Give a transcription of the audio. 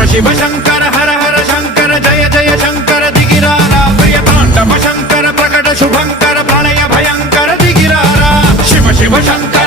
शिव शंकर हर हर शंकर जय जय शंकर दिगिरारा प्रिय तांडव शंकर प्रकट शुभंकर प्रलय भयंकर दिगिरारा शिव शिव शंकर